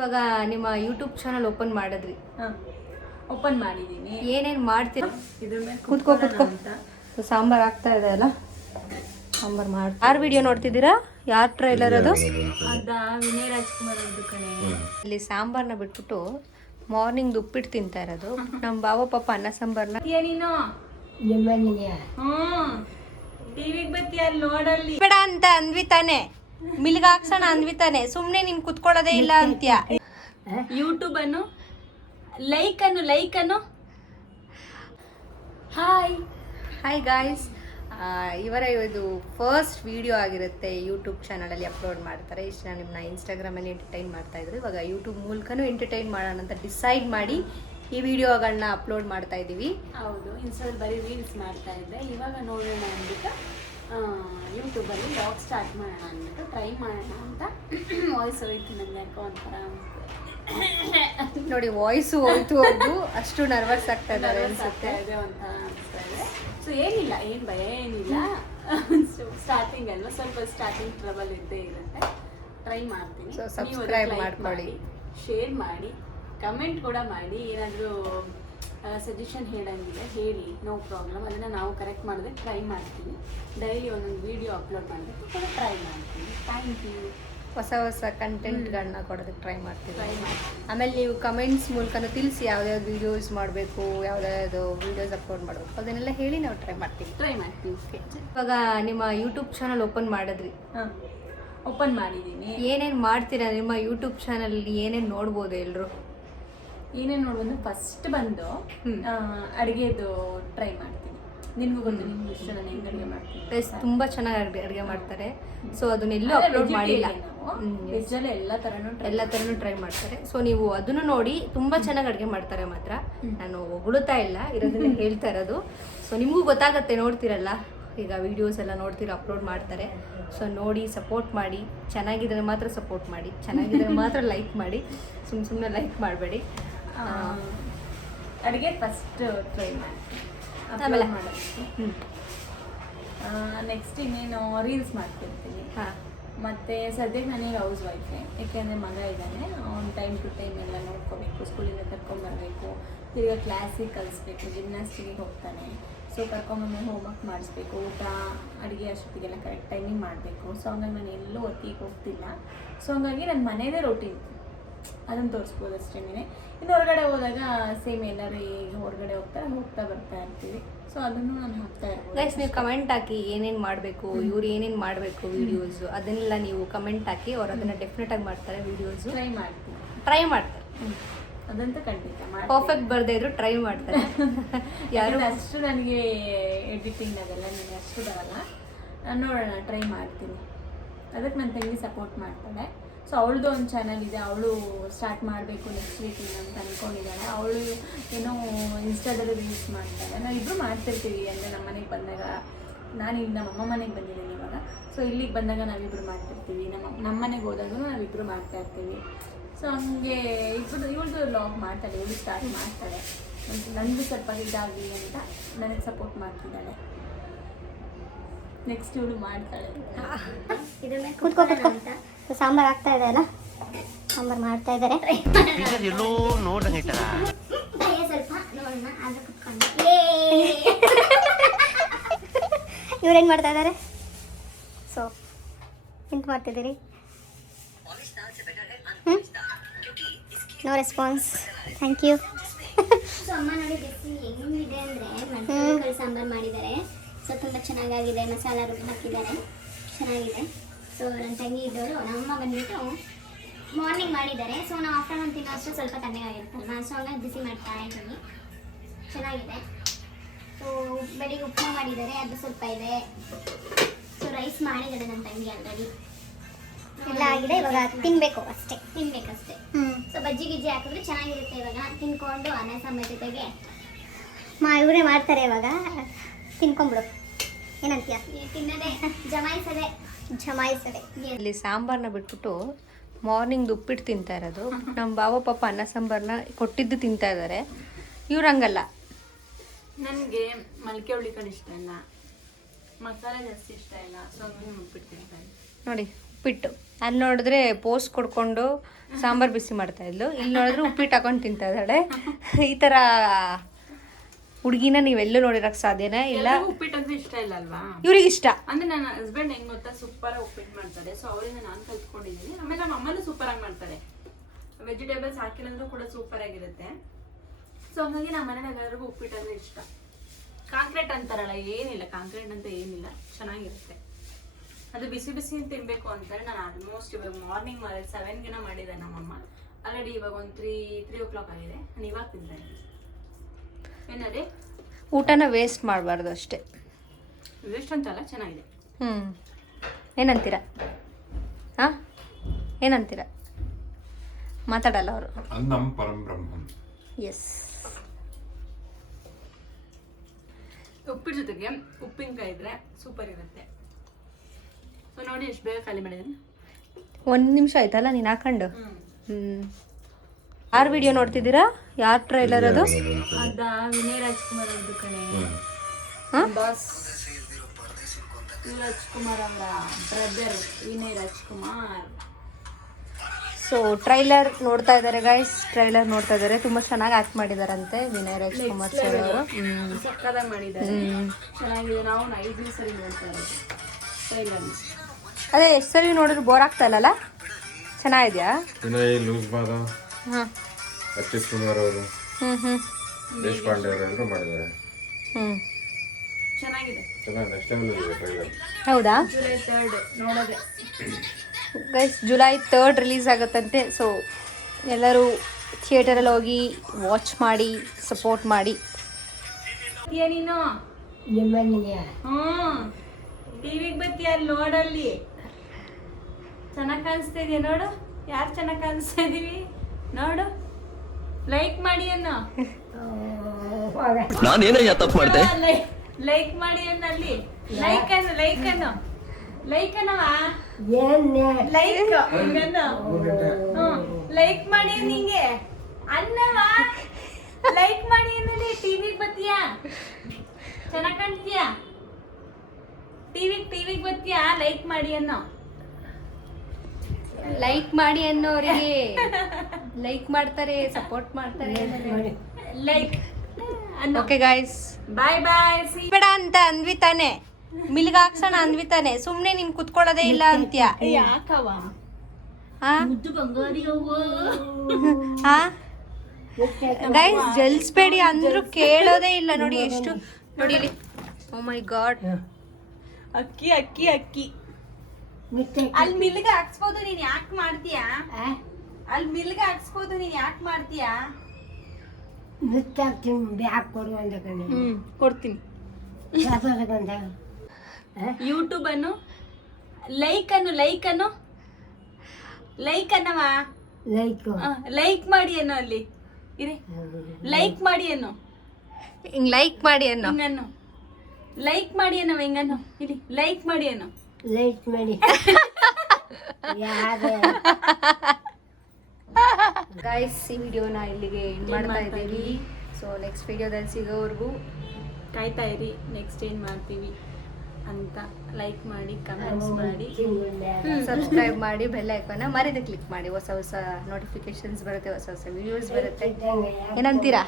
ಇವಾಗ ನಿಮ್ಮ YouTube channel open ಮಾಡಿದ್ರಿ. ಓಪನ್ ಮಾಡಿದ್ದೀನಿ. ಏನೇನು ಮಾಡ್ತೀರಾ? ಕೂತ್ಕೋ ಸಾಂಬಾರ್ ಆಗ್ತಾ ಇದೆ ಅಲ್ಲ, ಸಾಂಬಾರ್ ಮಾಡಿ. ಯಾರು ವಿಡಿಯೋ ನೋಡ್ತಿದ್ದೀರಾ? ಯಾರು ಟ್ರೈಲರ್ ಅದು? ವಿನಯ್ ರಾಜ್ಕುಮಾರ್ ಅವ್ರದ್ದು ಕಣೆ. ಇಲ್ಲಿ ಸಾಂಬಾರ್ನ ಬಿಟ್ಬಿಟ್ಟು ಮಾರ್ನಿಂಗ್ ಉಪ್ಪಿಟ್ಟು ತಿಂತಾ ಇರೋದು. ನಮ್ಮ ಬಾವ ಪಾಪ ಅನ್ನ ಸಾಂಬಾರ್ನ ನೀನು ಟಿವಿಗೆ ಬತ್ತೀಯ ನೋಡಲ್ಲಿ ಬೇಡ ಅಂತ ಅಂದ್ವಿ ತಾನೆ, ಮಿಲ್ಗ ಹಾಕ್ಸೋಣ ಅಂದ್ವಿ ತಾನೆ, ಸುಮ್ಮನೆ ನೀನು ಕುತ್ಕೊಳ್ಳೋದೇ ಇಲ್ಲ ಅಂತ್ಯ. ಯೂಟ್ಯೂಬ್ ಅನ್ನು ಲೈಕ್ ಅನ್ನು ಹಾಯ್ ಗಾಯ್ಸ್, ಇವರ ಇದು ಫಸ್ಟ್ ವಿಡಿಯೋ ಆಗಿರುತ್ತೆ. ಯೂಟ್ಯೂಬ್ ಚಾನಲಲ್ಲಿ ಅಪ್ಲೋಡ್ ಮಾಡ್ತಾರೆ. ಇಷ್ಟು ನಾನು ನಿಮ್ಮನ್ನ ಇನ್ಸ್ಟಾಗ್ರಾಮಲ್ಲಿ ಎಂಟರ್ಟೈನ್ ಮಾಡ್ತಾಯಿದ್ರು. ಇವಾಗ ಯೂಟ್ಯೂಬ್ ಮೂಲಕನೂ ಎಂಟರ್ಟೈನ್ ಮಾಡೋಣ ಅಂತ ಡಿಸೈಡ್ ಮಾಡಿ ಈ ವಿಡಿಯೋಗಳನ್ನ ಅಪ್ಲೋಡ್ ಮಾಡ್ತಾ ಇದ್ದೀವಿ. ಹೌದು, ಇನ್ಸ್ಟಾದಲ್ಲಿ ಬರೀ ರೀಲ್ಸ್ ಮಾಡ್ತಾ ಇದ್ದೆ. ಇವಾಗ ನೋಡೋಣ ಅಂದ್ಬಿಟ್ಟು ಯೂಟ್ಯೂಬಲ್ಲಿ ಬ್ಲಾಗ್ ಸ್ಟಾರ್ಟ್ ಮಾಡೋಣ ಅಂದ್ಬಿಟ್ಟು ಟ್ರೈ ಮಾಡೋಣ ಅಂತ. ವಾಯ್ಸ್ ಹೋಯ್ತು ನನಗೆ, ಯಾಕೋ ಒಂಥರ ನೋಡಿ, ವಾಯ್ಸು ಹೋಯ್ತು, ಅದು ಅಷ್ಟು ನರ್ವಸ್ ಆಗ್ತಾ ಇದ್ದಾರೆ ಅನ್ಸುತ್ತೆ. ಒಂಥರ ಅನಿಸ್ತಾ ಇದೆ. ಸೊ ಏನಿಲ್ಲ, ಏನು ಭಯ ಏನಿಲ್ಲ. ಸ್ಟಾರ್ಟಿಂಗ್ ಅಲ್ವಾ, ಸ್ವಲ್ಪ ಸ್ಟಾರ್ಟಿಂಗ್ ಟ್ರಬಲ್ ಇದ್ದೇ ಇರುತ್ತೆ. ಟ್ರೈ ಮಾಡ್ತೀನಿ. ಸೊ ಸಬ್ಸ್ಕ್ರೈಬ್ ಮಾಡ್ಕೊಳ್ಳಿ, ಶೇರ್ ಮಾಡಿ, ಕಮೆಂಟ್ ಕೂಡ ಮಾಡಿ. ಏನಾದರೂ ಸಜೆಷನ್ ಹೇಳಂಗಿದೆ ಹೇಳಿ, ನೋ ಪ್ರಾಬ್ಲಮ್. ಅದನ್ನು ನಾವು ಕರೆಕ್ಟ್ ಮಾಡೋದಕ್ಕೆ ಟ್ರೈ ಮಾಡ್ತೀನಿ. ಡೈಲಿ ಒಂದೊಂದು ವಿಡಿಯೋ ಅಪ್ಲೋಡ್ ಮಾಡೋದಕ್ಕೆ ಕೂಡ ಟ್ರೈ ಮಾಡ್ತೀನಿ. Thank you. ಹೊಸ ಕಂಟೆಂಟ್ಗಳನ್ನ ಕೊಡೋದಕ್ಕೆ ಟ್ರೈ ಮಾಡ್ತೀನಿ. ಆಮೇಲೆ ನೀವು ಕಮೆಂಟ್ಸ್ ಮೂಲಕನೂ ತಿಳಿಸಿ ಯಾವ್ದಾವ್ದು ವೀಡಿಯೋಸ್ ಮಾಡಬೇಕು, ಯಾವ್ದಾವ್ದು ವೀಡಿಯೋಸ್ ಅಪ್ಲೋಡ್ ಮಾಡಬೇಕು, ಅದನ್ನೆಲ್ಲ ಹೇಳಿ ನಾವು ಟ್ರೈ ಮಾಡ್ತೀವಿ. ಇವಾಗ ನಿಮ್ಮ ಯೂಟ್ಯೂಬ್ ಚಾನಲ್ ಓಪನ್ ಮಾಡಿದ್ರಿ. ಓಪನ್ ಮಾಡಿದ್ದೀನಿ. ಏನೇನು ಮಾಡ್ತೀರಾ ನಿಮ್ಮ ಯೂಟ್ಯೂಬ್ ಚಾನಲಲ್ಲಿ? ಏನೇನು ನೋಡ್ಬೋದು ಎಲ್ಲರೂ? ಏನೇನು ನೋಡ್ಬೋದು? ಫಸ್ಟ್ ಬಂದು ಅಡುಗೆದು ಟ್ರೈ ಮಾಡ್ತೀನಿ. ನಿನ್ಗೂ ಗೊತ್ತು, ನಿಮ್ಗೆ ಇಷ್ಟ ನಾನು ಹೆಂಗೆ ಅಡುಗೆ ಮಾಡ್ತೀನಿ. ತುಂಬ ಚೆನ್ನಾಗಿ ಅಡುಗೆ ಮಾಡ್ತಾರೆ. ಸೊ ಅದನ್ನೆಲ್ಲೂ ಅಪ್ಲೋಡ್ ಮಾಡಿಲ್ಲ. ವೆಜ್ಜಲ್ಲಿ ಎಲ್ಲ ಥರನೂ ಟ್ರೈ ಮಾಡ್ತಾರೆ. ಸೊ ನೀವು ಅದನ್ನು ನೋಡಿ, ತುಂಬ ಚೆನ್ನಾಗಿ ಅಡುಗೆ ಮಾಡ್ತಾರೆ ಮಾತ್ರ. ನಾನು ಹೊಗಳುತ್ತಾ ಇಲ್ಲ, ಇರೋದನ್ನ ಹೇಳ್ತಾ ಇರೋದು. ಸೊ ನಿಮಗೂ ಗೊತ್ತಾಗತ್ತೆ, ನೋಡ್ತಿರಲ್ಲ ಈಗ ವೀಡಿಯೋಸ್ ಎಲ್ಲ ನೋಡ್ತೀರ, ಅಪ್ಲೋಡ್ ಮಾಡ್ತಾರೆ. ಸೊ ನೋಡಿ, ಸಪೋರ್ಟ್ ಮಾಡಿ. ಚೆನ್ನಾಗಿದ್ರೆ ಮಾತ್ರ ಸಪೋರ್ಟ್ ಮಾಡಿ, ಚೆನ್ನಾಗಿದ್ರೆ ಮಾತ್ರ ಲೈಕ್ ಮಾಡಿ, ಸುಮ್ಮನೆ ಲೈಕ್ ಮಾಡಬೇಡಿ. ಅಡುಗೆ ಫಸ್ಟ್ ಟ್ರೈ ಮಾಡಿ, ಆಮೇಲೆ ನೆಕ್ಸ್ಟ್ ಇನ್ನೇನು ರೀಲ್ಸ್ ಮಾಡ್ತಿರ್ತೀನಿ. ಮತ್ತು ಸದ್ಯಕ್ಕೆ ನನಗೆ ಹೌಸ್ ವೈಫೆ, ಏಕೆಂದರೆ ಮಗ ಇದ್ದಾನೆ. ಅವ್ನು ಟೈಮ್ ಟು ಟೈಮ್ ಎಲ್ಲ ನೋಡ್ಕೋಬೇಕು, ಸ್ಕೂಲಿಂದ ಕರ್ಕೊಂಬರ್ಬೇಕು, ತಿರ್ಗಿ ಕ್ಲಾಸಿಗೆ ಕಲಿಸ್ಬೇಕು, ಜಿಮ್ನಾಸ್ಟಿಗೆ ಹೋಗ್ತಾನೆ. ಸೊ ಕರ್ಕೊಂಬಂದು ಹೋಮ್ವರ್ಕ್ ಮಾಡಿಸ್ಬೇಕು, ಊಟ ಅಡುಗೆ ಅಷ್ಟೊತ್ತಿಗೆಲ್ಲ ಕರೆಕ್ಟ್ ಟೈಮಿಂಗ್ ಮಾಡಬೇಕು. ಸೊ ಹಂಗಾಗಿ ನಾನು ಎಲ್ಲೂ ಒತ್ತಿಗೆ ಹೋಗ್ತಿಲ್ಲ. ಸೊ ಹಂಗಾಗಿ ನನ್ನ ಮನೆಯದೇ ರೊಟೀನ್, ಅದನ್ನು ತೋರಿಸ್ಬೋದು ಅಷ್ಟೇ. ಇನ್ನು ಹೊರಗಡೆ ಹೋದಾಗ ಸೇಮ್ ಎಲ್ಲರೂ ಈಗ ಹೊರಗಡೆ ಹೋಗ್ತಾ ಬರ್ತಾ ಇರ್ತೀವಿ. ಸೊ ಅದನ್ನು ನಾನು ಹಾಕ್ತಾ ಇರ್ಬೋದು. ಗೈಸ್, ನೀವು ಕಮೆಂಟ್ ಹಾಕಿ ಏನೇನು ಮಾಡಬೇಕು, ಇವ್ರು ಏನೇನು ಮಾಡಬೇಕು ವೀಡಿಯೋಸು, ಅದನ್ನೆಲ್ಲ ನೀವು ಕಮೆಂಟ್ ಹಾಕಿ. ಅವ್ರು ಅದನ್ನು ಡೆಫಿನೆಟಾಗಿ ಮಾಡ್ತಾರೆ. ವೀಡಿಯೋಸು ಟ್ರೈ ಮಾಡ್ತಾರೆ. ಅದಂತೂ ಖಂಡಿತ ಪರ್ಫೆಕ್ಟ್ ಬರದೇ ಇದ್ರು ಟ್ರೈ ಮಾಡ್ತಾರೆ. ಯಾರು ಅಷ್ಟು ನನಗೆ ಎಡಿಟಿಂಗ್ ಅದೆಲ್ಲ ನನಗೆ ಅಷ್ಟು ಬರಲ್ಲ. ನೋಡೋಣ, ಟ್ರೈ ಮಾಡ್ತೀನಿ. ಅದಕ್ಕೆ ನನ್ನ ತಂಗಿ ಸಪೋರ್ಟ್ ಮಾಡ್ತಾಳೆ. ಸೊ ಅವಳದು ಒಂದು ಚಾನಲ್ ಇದೆ, ಅವಳು ಸ್ಟಾರ್ಟ್ ಮಾಡಬೇಕು ನೆಕ್ಸ್ಟ್ ವೀಕಿಂದ ಅಂತ ಅಂದ್ಕೊಂಡಿದ್ದಾಳೆ. ಅವಳು ಏನೋ ಇನ್ಸ್ಟಾದಲ್ಲಿ ರೀಲ್ಸ್ ಮಾಡ್ತಾಳೆ. ನಾವಿಬ್ಬರು ಮಾಡ್ತಿರ್ತೀವಿ. ಅಂದರೆ ನಮ್ಮ ಮನೆಗೆ ಬಂದಾಗ, ನಾನು ಈಗ ನಮ್ಮಮ್ಮ ಮನೆಗೆ ಬಂದಿದ್ದೀನಿ ಇವಾಗ. ಸೊ ಇಲ್ಲಿಗೆ ಬಂದಾಗ ನಾವಿಬ್ಬರು ಮಾಡ್ತಿರ್ತೀವಿ. ನಮ್ಮ ಮನೆಗೆ ಹೋದಾಗ ನಾವಿಬ್ಬರು ಮಾಡ್ತಾಯಿರ್ತೀವಿ. ಸೊ ಹಂಗೆ ಇವಳದು ಲಾಗ್ ಮಾಡ್ತಾಳೆ, ಇವಳು ಸ್ಟಾರ್ಟ್ ಮಾಡ್ತಾಳೆ. ನನಗೂ ಸ್ವಲ್ಪ ಇದಾಗಲಿ ಅಂತ ನನಗೆ ಸಪೋರ್ಟ್ ಮಾಡ್ತಿದ್ದಾಳೆ. ನೆಕ್ಸ್ಟ್ ಇವಳು ಮಾಡ್ತಾಳೆ. ಸಾಂಬಾರ್ ಆಗ್ತಾ ಇದೆ ಅಲ್ಲ, ಸಾಂಬಾರ್ ಮಾಡ್ತಾ ಇದ್ದಾರೆ. ಇವ್ರೇನು ಮಾಡ್ತಾ ಇದ್ದಾರೆ? ಸೊ ಎಂತ ಮಾಡ್ತಿದ್ದೀರಿ? No response, thank you. So ಅಮ್ಮ ನೋಡಿ ಬಿಸಿ ಹೆಂಗಿದೆ ಅಂದರೆ ಮೆಣಸಿನಕಾಯಿ ಸಾಂಬಾರು ಮಾಡಿದ್ದಾರೆ. ಸೊ ತುಂಬ ಚೆನ್ನಾಗಾಗಿದೆ, ಮಸಾಲ ರುಬ್ಬಿ ಹಾಕಿದ್ದಾರೆ, ಚೆನ್ನಾಗಿದೆ. ಸೊ ನನ್ನ ತಂಗಿ ಇದ್ದವರು, ನಮ್ಮಮ್ಮ ಬಂದುಬಿಟ್ಟು ಮಾರ್ನಿಂಗ್ ಮಾಡಿದ್ದಾರೆ. ಸೊ ನಾವು ಆಫ್ಟರ್ನೂನ್ ತಿನ್ನೋ ಅಷ್ಟು ಸ್ವಲ್ಪ ತಣ್ಣಗಾಗಿರುತ್ತಲ್ವ, ಸೊ ಹಂಗಾಗಿ ಬಿಸಿ ಮಾಡ್ತಾ ಇದ್ದೀನಿ. ಚೆನ್ನಾಗಿದೆ. ಸೊ ಬೆಳಿಗ್ಗೆ ಉಪ್ಪು ಮಾಡಿದ್ದಾರೆ, ಅದು ಸ್ವಲ್ಪ ಇದೆ. ಸೊ ರೈಸ್ ಮಾಡಿದ್ದಾರೆ ನನ್ನ ತಂಗಿ ಆಲ್ರೆಡಿ, ಎಲ್ಲ ಆಗಿದೆ. ಇವಾಗ ತಿನ್ನಬೇಕು ಅಷ್ಟೇ. ಸೊ ಬಜ್ಜಿ ಗಿಜ್ಜಿ ಹಾಕಿದ್ರೆ ಚೆನ್ನಾಗಿರುತ್ತೆ. ಇವಾಗ ತಿನ್ಕೊಂಡು ಅನ್ನ ಸಾಂಬಾರ್ ಜೊತೆಗೆ ಇವರೇ ಮಾಡ್ತಾರೆ. ಇವಾಗ ತಿನ್ಕೊಂಬಿಡು, ಏನಂತೀಯ? ತಿನ್ನೋದೇ ಜಮಾಯಿಸದೆ. ಇಲ್ಲಿ ಸಾಂಬಾರನ್ನ ಬಿಟ್ಬಿಟ್ಟು ಮಾರ್ನಿಂಗ್ ಉಪ್ಪಿಟ್ಟು ತಿಂತಾ ಇರೋದು. ನಮ್ಮ ಬಾವ ಪಾಪ ಅನ್ನ ಸಾಂಬಾರನ್ನ ಕೊಟ್ಟಿದ್ದು ತಿಂತಾ ಇದ್ದಾರೆ. ಇವ್ರು ಹಂಗಲ್ಲ. ನನಗೆ ಮಲ್ಕೆ ಹುಳಿ ಕಡೆ ಇಷ್ಟ ಇಲ್ಲ, ಮಸಾಲೆ ಜಾಸ್ತಿ ಇಷ್ಟ ಇಲ್ಲ. ಸೊ ಉಪ್ಪಿಟ್ಟು ತಿಂತಾರೆ ನೋಡಿ. ಉಪ್ಪಿಟ್ಟು ಅಲ್ಲಿ ನೋಡಿದ್ರೆ ಪೋಸ್ ಕೊಡ್ಕೊಂಡು ಸಾಂಬಾರ್ ಬಿಸಿ ಮಾಡ್ತಾ ಇದ್ಲು, ಇಲ್ಲಿ ನೋಡಿದ್ರೆ ಉಪ್ಪಿಟ್ಟು ಹಾಕೊಂಡು ತಿಂತಾ ಇದ್ದಾಳೆ. ಈ ಥರ ಹುಡುಗಿನ ನೀವೆಲ್ಲೂ ನೋಡಿರಕ್ಕೆ ಸಾಧ್ಯನೇ ಇಲ್ಲ. ಉಪ್ಪಿಟ್ಟು ಅಂದ್ರೆ ಇಷ್ಟ ಇಲ್ಲ ಅಲ್ವಾ? ಇವ್ರಿಗೆ ಇಷ್ಟ. ಅಂದ್ರೆ ನನ್ನ ಹಸ್ಬೆಂಡ್ ಹೆಂಗ್ ಗೊತ್ತಾ, ಸೂಪರ್ ಉಪ್ಪಿಟ್ಟು ಮಾಡ್ತಾರೆ. ಸೊ ಅವರಿಂದ ನಾನು ಕಲ್ತ್ಕೊಂಡಿದ್ದೀನಿ. ಆಮೇಲೆ ನಮ್ಮ ಅಮ್ಮನೂ ಸೂಪರ್ ಆಗಿ ಮಾಡ್ತಾರೆ. ವೆಜಿಟೇಬಲ್ಸ್ ಹಾಕಿಲ್ಲಂದ್ರೂ ಕೂಡ ಸೂಪರ್ ಆಗಿರುತ್ತೆ. ಸೊ ಹಂಗಾಗಿ ನಮ್ಮ ಮನೇಲಿ ಎಲ್ಲರಿಗೂ ಉಪ್ಪಿಟ್ಟು ಅಂದ್ರೆ ಇಷ್ಟ. ಕಾಂಕ್ರೀಟ್ ಅಂತಾರಲ್ಲ, ಏನಿಲ್ಲ, ಕಾಂಕ್ರೀಟ್ ಅಂತ ಏನಿಲ್ಲ, ಚೆನ್ನಾಗಿರುತ್ತೆ. ಅದು ಬಿಸಿ ಬಿಸಿ ತಿನ್ಬೇಕು ಅಂತಾರೆ. ನಾನು ಆಲ್ಮೋಸ್ಟ್ ಇವಾಗ ಮಾರ್ನಿಂಗ್ 7ಗೆನ ಮಾಡಿದೆ ನಮ್ಮಮ್ಮ. ಆಲ್ರೆಡಿ ಇವಾಗ ಒಂದು 3 o'clock ಆಗಿದೆ. ನಾನು ಇವಾಗ ತಿಂತಾ ಇದ್ದೀನಿ. ಏನದೇ ಊಟನ ವೇಸ್ಟ್ ಮಾಡಬಾರ್ದು ಅಷ್ಟೇ. ವೇಸ್ಟ್ ಅಂತಲ್ಲ, ಚೆನ್ನಾಗಿದೆ. ಏನಂತೀರ? ಹಾಂ, ಏನಂತೀರ? ಮಾತಾಡಲ್ಲ ಅವರು. ಅನ್ನಂ ಪರಂ ಬ್ರಹ್ಮ. ಎಸ್. ಉಪ್ಪಿನ ಜೊತೆಗೆ ಉಪ್ಪಿನಕಾಯಿ ಇದ್ರೆ ಸೂಪರ್ ಇರುತ್ತೆ. ಸೊ ನೋಡಿ ಎಷ್ಟು ಬೇಗ ಖಾಲಿ ಮಾಡಿದ್ದೀನಿ. 1 ನಿಮಿಷ ಆಯ್ತಲ್ಲ ನೀನು ಹಾಕೊಂಡು. ಯಾರು ವಿಡಿಯೋ ನೋಡ್ತಿದ್ದೀರಾ? ಯಾರು ಟ್ರೈಲರ್ ಅದು? ಅದ ವಿನಯ್ ರಾಜ್ಕುಮಾರ್ ಅವ್ರದ್ದು ಕಣೆ. ಬಾಸ್ ರಾಜ್ಕುಮಾರ್ ಅವರ brother Vinay Rajkumar. So trailer ನೋಡ್ತಾ ಇದ್ದಾರೆ ಗೈಸ್, ಟ್ರೈಲರ್ ನೋಡ್ತಾ ಇದ್ದಾರೆ. ತುಂಬಾ ಚೆನ್ನಾಗಿ ಆಕ್ಟ್ ಮಾಡಿದಾರಂತೆ ವಿನಯ್ ರಾಜ್ಕುಮಾರ್ ಸರ್ ಅವರು. ಸಕ್ಕದಾಗಿ ಮಾಡಿದ್ದಾರೆ, ಚೆನ್ನಾಗಿದೆ. ನಾವು 5 ಸರಿ ನೋಡ್ತಾ ಇರೋದು ಟ್ರೈಲರ್. ಅದೇ ಎಷ್ಟು ಸರಿ ನೋಡಿದ್ರು ಬೋರ್ ಆಗ್ತಾ ಇಲ್ಲಲ್ಲ? ಚೆನ್ನಾಗಿದ್ಯಾ? ವಿನಯ್ ಲೂಸ್ ಬಾದ, ಹಾಂ, ಅಚ್ಯುತ್ ಕುಮಾರ್ ಅವರು, ದೇಶಪಾಂಡೆ ಅವರೆಲ್ಲರೂ ಮಾಡಿದ್ದಾರೆ. ಚೆನ್ನಾಗಿದೆ. ಚೆನ್ನಾಗಿ ನೆಕ್ಸ್ಟ್ ಟೈಮ್ ಇದೆ ಟ್ರೈಲರ್. ಹೌದಾ? ಜುಲೈ 3rd ನೋಡೋದೆ ಗೈಸ್. ಜುಲೈ 3rd ರಿಲೀಸ್ ಆಗುತ್ತಂತೆ. ಸೊ ಎಲ್ಲರೂ ಥಿಯೇಟರಲ್ಲಿ ಹೋಗಿ ವಾಚ್ ಮಾಡಿ ಸಪೋರ್ಟ್ ಮಾಡಿ. ನೀನು ಟಿವಿಗೆ ಬರ್ತೀಯ? ಅಲ್ಲಿ ನೋಡಲ್ಲಿ ಚೆನ್ನಾಗಿ ಕಾಣಿಸ್ತಾ ಇದೆಯಾ? ನೋಡು ಯಾರು ಚೆನ್ನಾಗಿ ಕಾಣಿಸ್ತಾ ಇದೀವಿ ನೋಡು. ಲೈಕ್ ಮಾಡಿ ಅನ್ನೋ. ನಾನೇನಯ್ಯ ತಪ್ಪು ಮಾಡ್ದೆ? ಲೈಕ್ ಮಾಡಿ ಅನ್ನ. ಅಲ್ಲಿ ಲೈಕ್ ಅನ್ನು, ಲೈಕ್ ಅನ್ನು, ಲೈಕ್ ಅನ್ನವ. ಲೈಕ್ ಲೈಕ್ ಮಾಡಿ ನಿಂಗೆ ಅನ್ನವ. ಲೈಕ್ ಮಾಡಿ ಅನ್ನಲ್ಲಿ. ಟಿವಿಗೆ ಬರ್ತೀಯಾ? ಚೆನ್ನಾಗಿ ಕಾಣ್ತೀಯಾ? ಟಿವಿಗೆ ಬರ್ತೀಯಾ? ಲೈಕ್ ಮಾಡಿ ಅನ್ನೋ. ಲೈಕ್ ಮಾಡಿ ಅನ್ನೋರಿಗೆ ಲೈಕ್ ಮಾಡ್ತಾರೆ, ಸಪೋರ್ಟ್ ಮಾಡ್ತಾರೆ. ಲೈಕ್ ಓಕೆ ಗೈಸ್, ಬಾಯ್ ಬಾಯ್. ಬೇಡ ಅಂತ ಅಂದ್ವಿ ತಾನೆ, ಮಿಲ್ಗ ಹಾಕ್ಸೋಣ ಅಂದ್ವಿ ತಾನೆ. ಸುಮ್ನೆ ನೀನ್ ಕುತ್ಕೊಳ್ಳೋದೇ ಇಲ್ಲ ಅಂತ್ಯ. ಯಾಕವ ಗೈಸ್ ಜಲ್ಸ್ಬೇಡಿ ಅಂದ್ರು ಕೇಳೋದೇ ಇಲ್ಲ. ನೋಡಿ ಎಷ್ಟು, ನೋಡಿ ಇಲ್ಲಿ. ಓ ಮೈ ಗಾಡ್. ಅಕ್ಕಿ ಅಕ್ಕಿ ಅಕ್ಕಿ ಅಲ್ಲಿ ಮಿಲ್ಗ ಹಾಕ್ಸ್ಬೋದು. ನೀನ್ ಯಾಕೆ ಮಾಡ್ತೀಯಾ? ಅಲ್ಲಿ ಮಿಲ್ಗ ಹಾಕ್ಸ್ಬೋದು. ನೀನ್ ಯಾಕೆ ಮಾಡ್ತೀಯಾ? ಕೊಡ್ತೀನಿ. ಯೂಟ್ಯೂಬ್ ಅನ್ನು ಲೈಕ್ ಅನ್ನು, ಲೈಕ್ ಅನ್ನು, ಲೈಕ್ ಅನ್ನವ. ಲೈಕ್ ಮಾಡಿ ಅನ್ನೋ. ಅಲ್ಲಿ ಇರಿ, ಲೈಕ್ ಮಾಡಿ ಅನ್ನೋ. ಹಿಂಗ್ ಲೈಕ್ ಮಾಡಿ ಅನ್ನೋ. ಹಿಂಗನ್ನು ಲೈಕ್ ಮಾಡಿ ಅನ್ನೋ. ಹಿಂಗನ್ನು ಇರಿ, ಲೈಕ್ ಮಾಡಿ ಅನ್ನೋ. ಲೈಕ್ ಮಾಡಿ. ಗೈಸ್ ಈ ವಿಡಿಯೋನ ಇಲ್ಲಿಗೆ ಎಂಡ್ ಮಾಡ್ತಾ ಇದ್ದೀವಿ. ಸೊ ನೆಕ್ಸ್ಟ್ ವಿಡಿಯೋದಲ್ಲಿ ಸಿಗೋವರೆಗೂ ಕಾಯ್ತಾ ಇರಿ. ನೆಕ್ಸ್ಟ್ ಏನ್ ಮಾಡ್ತೀವಿ ಅಂತ ಲೈಕ್ ಮಾಡಿ, ಕಮೆಂಟ್ಸ್ ಮಾಡಿ, ಸಬ್ಸ್ಕ್ರೈಬ್ ಮಾಡಿ, ಬೆಲ್ ಐಕಾನ್ನ ಮರಿದೆ ಕ್ಲಿಕ್ ಮಾಡಿ. ಹೊಸ ಹೊಸ ನೋಟಿಫಿಕೇಶನ್ಸ್ ಬರುತ್ತೆ, ಹೊಸ ಹೊಸ ವಿಡಿಯೋಸ್ ಬರುತ್ತೆ. ಏನಂತೀರಾ?